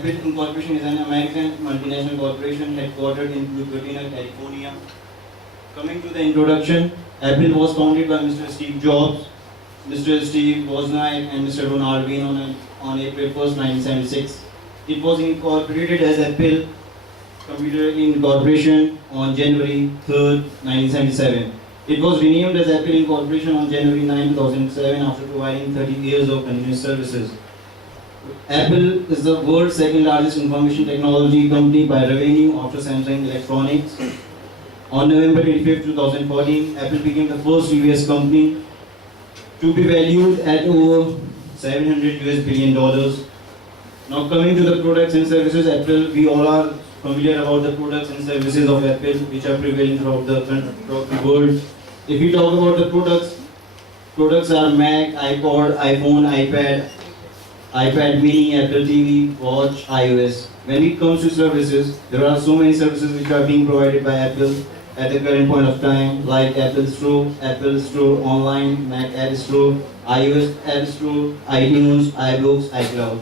Apple Incorporation is an American multinational corporation headquartered in Cupertino, California. Coming to the introduction, Apple was founded by Mr. Steve Jobs, Mr. Steve Wozniak, and Mr. Ron Arvin on April 1st, 1976. It was incorporated as Apple Computer Incorporation on January 3rd, 1977. It was renamed as Apple Incorporation on January 9, 2007 after providing 30 years of continuous services. Apple is the world's second largest information technology company by revenue after Samsung Electronics. On November 25, 2014, Apple became the first US company to be valued at over $700 billion. Now coming to the products and services, Apple, we all are familiar about the products and services of Apple which are prevalent throughout the world. If we talk about the products are Mac, iPod, iPhone, iPad mini, Apple TV, Watch, iOS. When it comes to services, there are so many services which are being provided by Apple at the current point of time, like Apple Store Online, Mac App Store, iOS App Store, iTunes, iBooks, iCloud.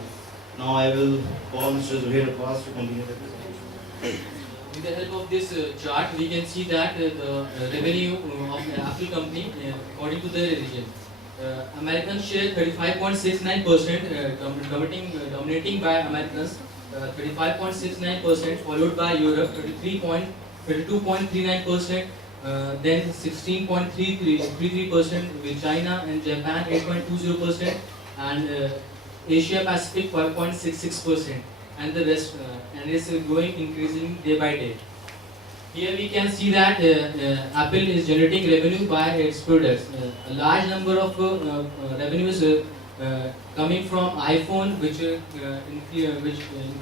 Now I will call Mr. Zuhair Abbas to continue the presentation. With the help of this chart, we can see that the revenue of the Apple company, according to their region, Americans share 35.69%, dominating by Americans, 35.69%, followed by Europe 22.39%, then 16.33% with China and Japan 8.20%, and Asia Pacific 5.66%, and the rest, and it's growing, increasing day by day. Here we can see that Apple is generating revenue by its products. A large number of revenue is coming from iPhone, which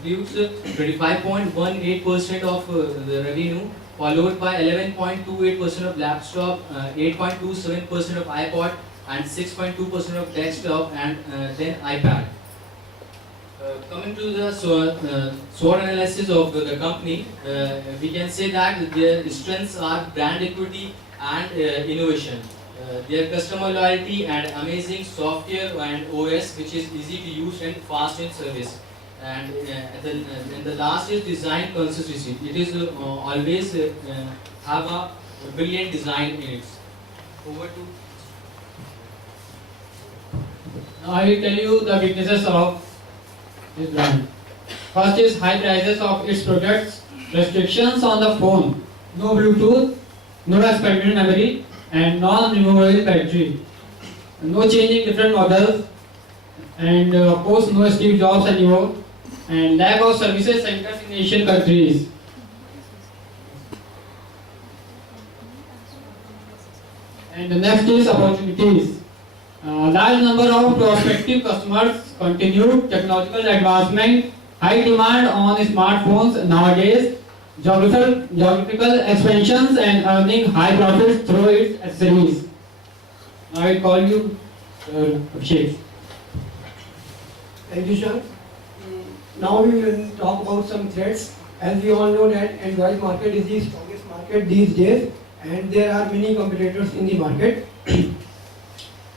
includes 25.18% of the revenue, followed by 11.28% of laptop, 8.27% of iPod, and 6.2% of desktop, and then iPad. Coming to the SWOT analysis of the company, we can say that their strengths are brand equity and innovation. Their customer loyalty and amazing software and OS, which is easy to use and fast in service. And the last is design consistency. It is always have a brilliant design in it. Over to. Now I will tell you the weaknesses of this brand. First is high prices of its products, restrictions on the phone, no Bluetooth, no expandable memory, and non-removable battery, no changing different models, and of course no Steve Jobs anymore, and lack of services centers in Asian countries. And the next is opportunities. Large number of prospective customers, continued technological advancement, high demand on smartphones nowadays, geographical expansions, and earning high profits through its accessories. Now I call you Abhishek. Thank you, sir. Now we will talk about some threats. As we all know that Android market is the strongest market these days, and there are many competitors in the market.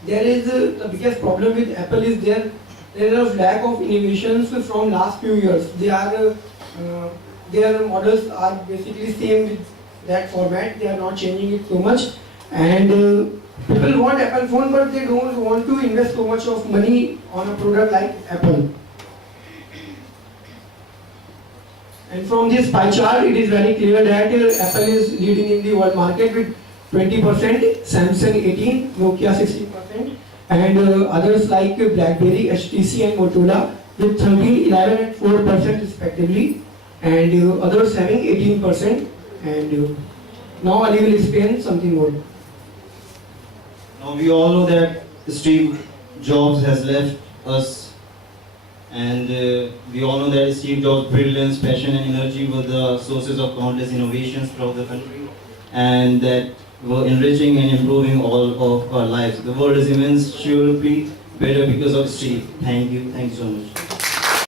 There is the biggest problem with Apple is there is a lack of innovations from last few years. Their models are basically same with that format. They are not changing it too much, and people want Apple phone, but they don't want to invest so much of money on a product like Apple. And from this pie chart, it is very clear that Apple is leading in the world market with 20%, Samsung 18%, Nokia 16%, and others like BlackBerry, HTC, and Motorola with 13, 11, and 4% respectively, and others having 18%. And now Ali will explain something more. Now we all know that Steve Jobs has left us, and we all know that Steve Jobs' brilliance, passion, and energy were the sources of countless innovations throughout the country, and that were enriching and improving all of our lives. The world is immensely better because of Steve. Thank you so much.